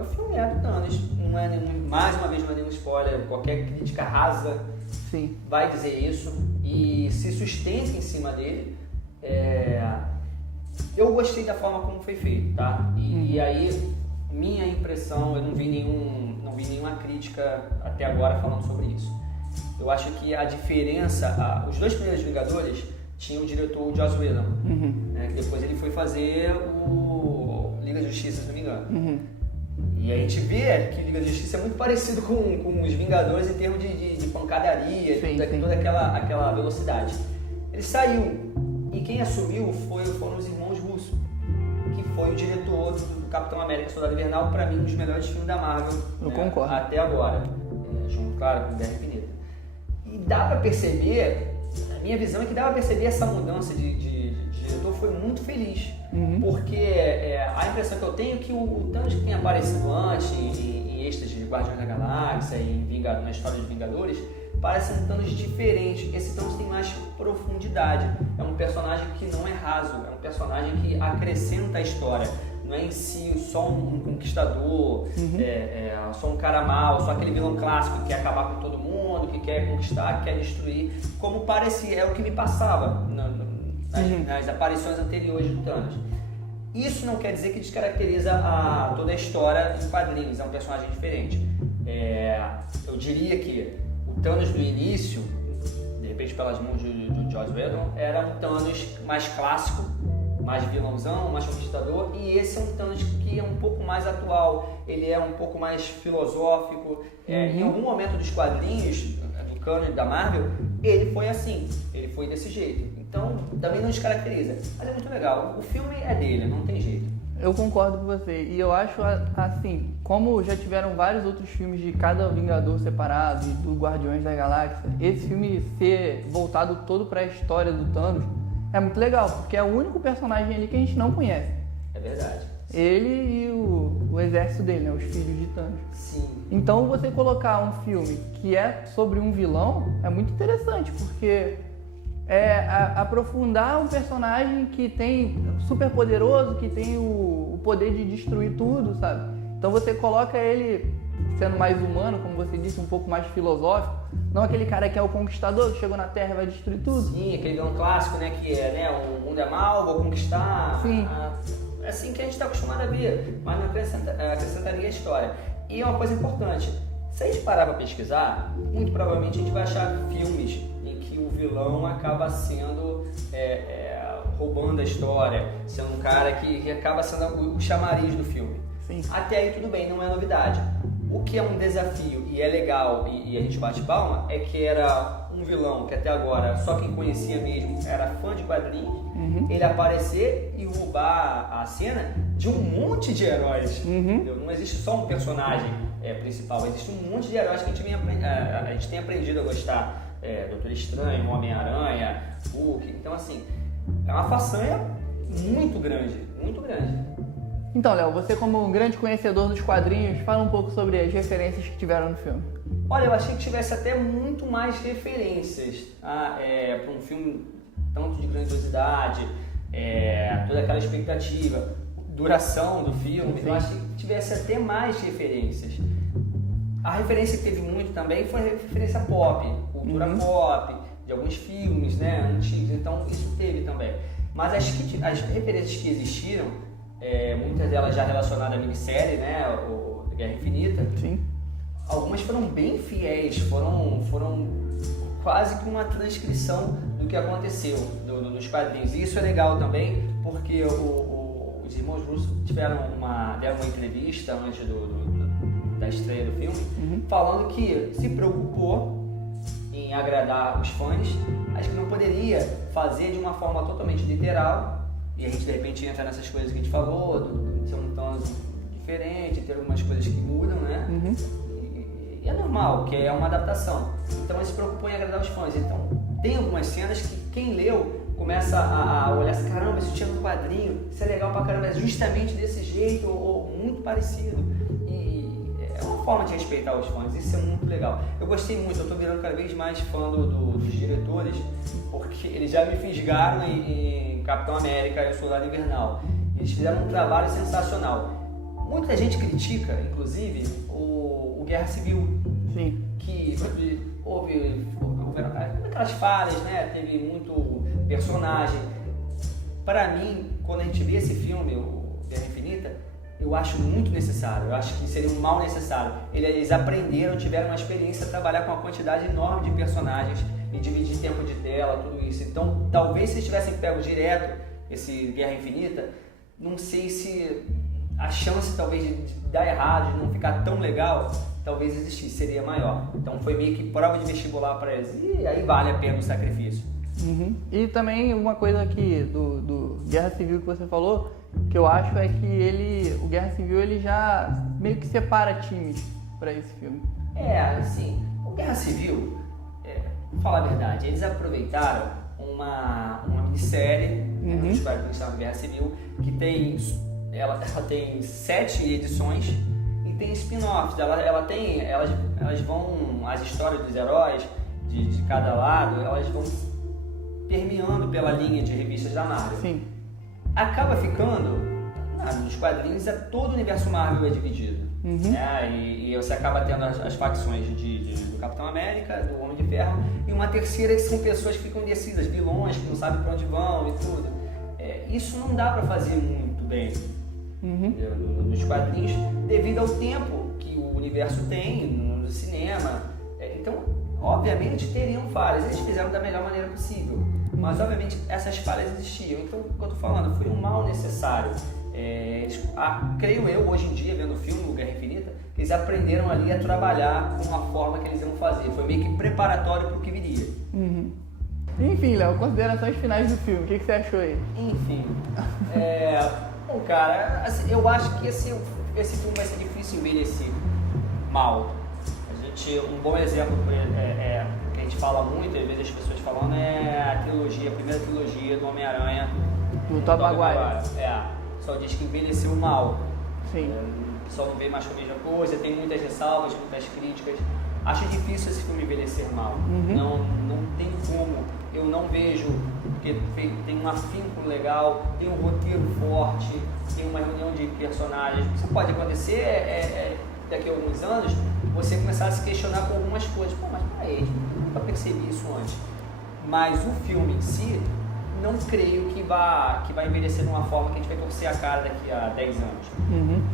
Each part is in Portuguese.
o filme é do Thanos, não é nenhum, mais uma vez não é nenhum spoiler, qualquer crítica rasa Sim. vai dizer isso e se sustenta em cima dele. Eu gostei da forma como foi feito, tá? E aí, minha impressão, eu não vi nenhuma crítica até agora falando sobre isso. Eu acho que a diferença, os dois primeiros Vingadores tinham o diretor Joss Whedon, né, que depois ele foi fazer o Liga da Justiça, se não me engano. E a gente vê que Liga da Justiça é muito parecido com os Vingadores em termos de pancadaria, toda aquela velocidade. Ele saiu e quem assumiu foram os irmãos Russo, que foi o diretor do Capitão América Soldado Invernal, para mim um dos melhores filmes da Marvel. Eu concordo. Até agora, junto, claro, com Guerra Infinita. E dá para perceber, a minha visão é que dá para perceber essa mudança de diretor foi muito feliz. Porque a impressão que eu tenho é que o Thanos que tem aparecido antes em extras de Guardiões da Galáxia e na história dos Vingadores parece um Thanos diferente. Esse Thanos tem mais profundidade. É um personagem que não é raso, é um personagem que acrescenta a história. Não é em si só um conquistador, só um cara mau, só aquele vilão clássico que quer acabar com todo mundo, que quer conquistar, que quer destruir. Como parecia, é o que me passava nas aparições anteriores do Thanos. Isso não quer dizer que descaracteriza toda a história em quadrinhos, é um personagem diferente. Eu diria que o Thanos do início, de repente pelas mãos do Joss Whedon, era um Thanos mais clássico, mais vilãozão, mais conquistador, e esse é um Thanos que é um pouco mais atual, ele é um pouco mais filosófico. Em algum momento dos quadrinhos, do cânone da Marvel, ele foi assim, ele foi desse jeito. Então, também não descaracteriza, mas é muito legal. O filme é dele, não tem jeito. Eu concordo com você, e eu acho assim, como já tiveram vários outros filmes de cada Vingador separado e do Guardiões da Galáxia, esse filme ser voltado todo para a história do Thanos é muito legal, porque é o único personagem ali que a gente não conhece. É verdade. Ele e o exército dele, né, os filhos de Thanos. Sim. Então você colocar um filme que é sobre um vilão é muito interessante, porque aprofundar um personagem que tem super poderoso, que tem o poder de destruir tudo, sabe? Então você coloca ele sendo mais humano, como você disse, um pouco mais filosófico, não aquele cara que é o conquistador, que chegou na Terra e vai destruir tudo. Sim, aquele vilão clássico, né, que é, né, o mundo é mal, vou conquistar. Sim. É assim que a gente está acostumado a ver, mas não acrescentaria a história. E é uma coisa importante, se a gente parar para pesquisar, muito provavelmente a gente vai achar filmes em que o vilão acaba sendo roubando a história, sendo um cara que acaba sendo o chamariz do filme. Sim. Até aí tudo bem, não é novidade. O que é um desafio e é legal e a gente bate palma é que era um vilão que até agora só quem conhecia mesmo era fã de quadrinhos, ele aparecer e roubar a cena de um monte de heróis. Entendeu? Não existe só um personagem principal, existe um monte de heróis que a gente tem aprendido a gostar. Doutor Estranho, Homem-Aranha, Hulk. Então assim, é uma façanha muito grande, muito grande. Então, Léo, você como um grande conhecedor dos quadrinhos, fala um pouco sobre as referências que tiveram no filme. Olha, eu achei que tivesse até muito mais referências para um filme tanto de grandiosidade, toda aquela expectativa, duração do filme. Eu achei que tivesse até mais referências. A referência que teve muito também foi a referência pop, cultura pop, de alguns filmes, né, antigos, então isso teve também. Mas as referências que existiram, muitas delas já relacionadas à minissérie, né, o Guerra Infinita. Sim. Algumas foram bem fiéis, foram quase que uma transcrição do que aconteceu nos quadrinhos. E isso é legal também, porque os irmãos Russo deram uma entrevista antes da estreia do filme, falando que se preocupou em agradar os fãs, mas que não poderia fazer de uma forma totalmente literal. E a gente de repente entra nessas coisas que a gente falou, de ser um Thanos diferente, ter algumas coisas que mudam, né? E é normal, que é uma adaptação. Então ele se preocupou em agradar os fãs. Então tem algumas cenas que quem leu começa a olhar assim, caramba, isso tinha no quadrinho, isso é legal pra caramba, é justamente desse jeito ou muito parecido. E é uma forma de respeitar os fãs, isso é muito legal. Eu gostei muito, eu tô virando cada vez mais fã dos diretores, porque eles já me fisgaram em Capitão América e o Soldado Invernal. Eles fizeram um trabalho sensacional. Muita gente critica, inclusive, o Guerra Civil. Sim. Que houve aquelas falhas, né? Teve muito personagem. Para mim, quando a gente vê esse filme, o Guerra Infinita, eu acho muito necessário. Eu acho que seria um mal necessário. Eles aprenderam, tiveram uma experiência a trabalhar com uma quantidade enorme de personagens e dividir tempo de tela, tudo isso. Então, talvez se eles tivessem pego direto esse Guerra Infinita, não sei se a chance talvez de dar errado, de não ficar tão legal, talvez existisse, seria maior. Então foi meio que prova de vestibular para eles. E aí vale a pena o sacrifício. Uhum. E também uma coisa aqui do Guerra Civil que você falou, que eu acho é que o Guerra Civil ele já meio que separa times para esse filme. Assim, o Guerra Civil, vou falar a verdade, eles aproveitaram uma minissérie, dos quadrinhos da Guerra Civil, que tem, ela tem 7 edições e tem spin-offs. Elas vão, as histórias dos heróis de cada lado, elas vão permeando pela linha de revistas da Marvel. Sim. Acaba ficando, nos quadrinhos, todo o universo Marvel é dividido. E você acaba tendo as facções do Capitão América, do Homem de Ferro, e uma terceira que são pessoas que ficam indecisas, vilões que não sabem para onde vão e tudo. Isso não dá para fazer muito bem nos quadrinhos, devido ao tempo que o universo tem no cinema. Então, obviamente, teriam falhas. Eles fizeram da melhor maneira possível. Mas, obviamente, essas falhas existiam. Então, o que eu estou falando, foi um mal necessário. Creio eu, hoje em dia, vendo o filme, o Guerra Infinita, que eles aprenderam ali a trabalhar com uma forma que eles iam fazer. Foi meio que preparatório para o que viria. Enfim, Léo, considerações finais do filme. O que você achou aí? Enfim. Bom, cara, assim, eu acho que esse filme vai ser difícil envelhecer mal. Um bom exemplo que a gente fala muito, às vezes as pessoas falando, é a primeira trilogia do Homem-Aranha. Do Tobey Maguire. O pessoal diz que envelheceu mal. Sim. O pessoal não vê mais com a mesma coisa, tem muitas ressalvas, muitas críticas. Acho difícil esse filme envelhecer mal. Não tem como. Eu não vejo, porque tem um afinco legal, tem um roteiro forte, tem uma reunião de personagens. O que pode acontecer daqui a alguns anos, você começar a se questionar com algumas coisas. Pô, mas peraí, eu nunca percebi isso antes. Mas o filme em si, não creio que vá envelhecer de uma forma que a gente vai torcer a cara daqui a 10 anos.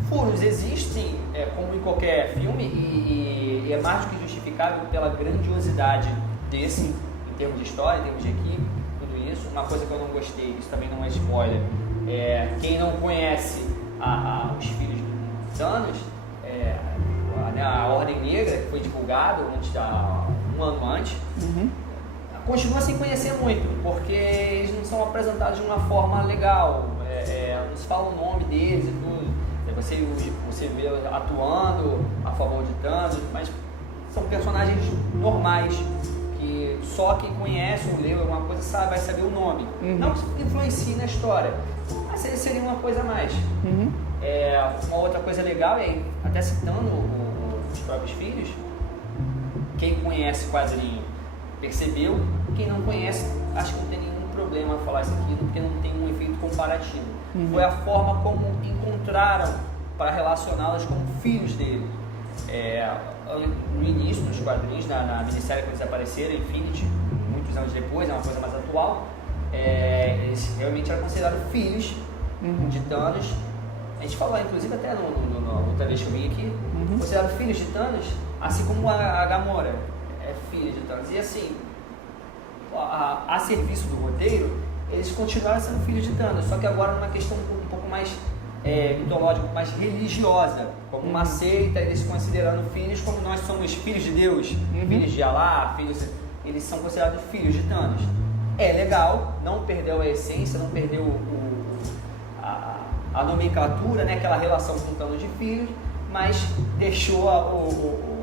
Furos existem, como em qualquer filme, e é mais do que justificável pela grandiosidade desse, em termos de história, em termos de equipe, tudo isso. Uma coisa que eu não gostei, isso também não é spoiler, quem não conhece os filhos do Thanos, a Ordem Negra, que foi divulgado um ano antes, continua sem conhecer muito, porque eles não são apresentados de uma forma legal, não se fala o nome deles e tudo. Você vê atuando a favor de Thanos, mas são personagens normais, que só quem conhece ou leu alguma coisa vai saber o nome. Não que influencie na história, mas seria uma coisa a mais. Uma outra coisa legal, até citando os próprios filhos, quem conhece o quadrinho percebeu, quem não conhece, acho que não tem nenhum problema falar isso aqui, porque não tem um efeito comparativo. Foi a forma como encontraram para relacioná-los como filhos dele. No início, nos quadrinhos, na minissérie que eles apareceram, Infinity, muitos anos depois, é uma coisa mais atual, eles realmente eram considerados filhos de Thanos. A gente falou, inclusive, até outra vez que eu vim aqui, considerados filhos de Thanos, assim como a Gamora é filha de Thanos. E assim, a serviço do roteiro, eles continuaram sendo filhos de Thanos, só que agora numa questão um pouco mais mitológica, mais religiosa, como uma seita, eles considerando filhos como nós somos filhos de Deus, filhos de Alá, eles são considerados filhos de Thanos. É legal, não perdeu a essência, não perdeu a nomenclatura, né, aquela relação com Thanos de filhos, mas deixou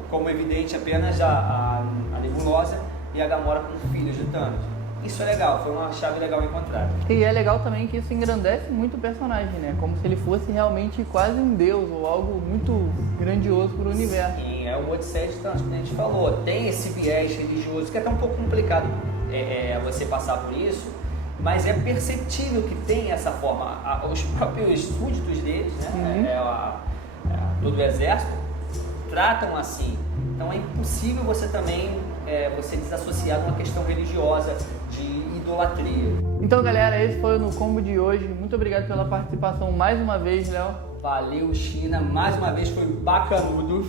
como evidente apenas a Nebulosa e a Gamora como filhos de Thanos. Isso é legal, foi uma chave legal encontrada. E é legal também que isso engrandece muito o personagem, né? Como se ele fosse realmente quase um deus ou algo muito grandioso para o universo. Sim, é o Odisseia de Thanos, que a gente falou. Tem esse viés religioso, que é até um pouco complicado você passar por isso, mas é perceptível que tem essa forma. Os próprios súditos deles, né? todo o exército, tratam assim. Então é impossível você também você desassociar de uma questão religiosa, de idolatria. Então, galera, esse foi o No Combo de hoje. Muito obrigado pela participação mais uma vez, Léo. Valeu, China. Mais uma vez foi bacanudo.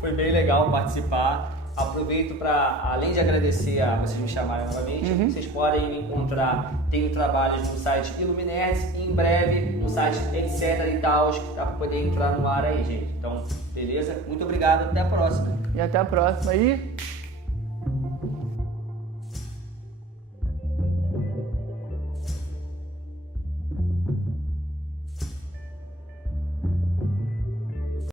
Foi bem legal participar. Aproveito para, além de agradecer a vocês me chamarem novamente, vocês podem me encontrar, tenho trabalhos no site Iluminerds e em breve no site etc e tal, que dá para poder entrar no ar aí, gente. Então, beleza? Muito obrigado, até a próxima. E até a próxima. E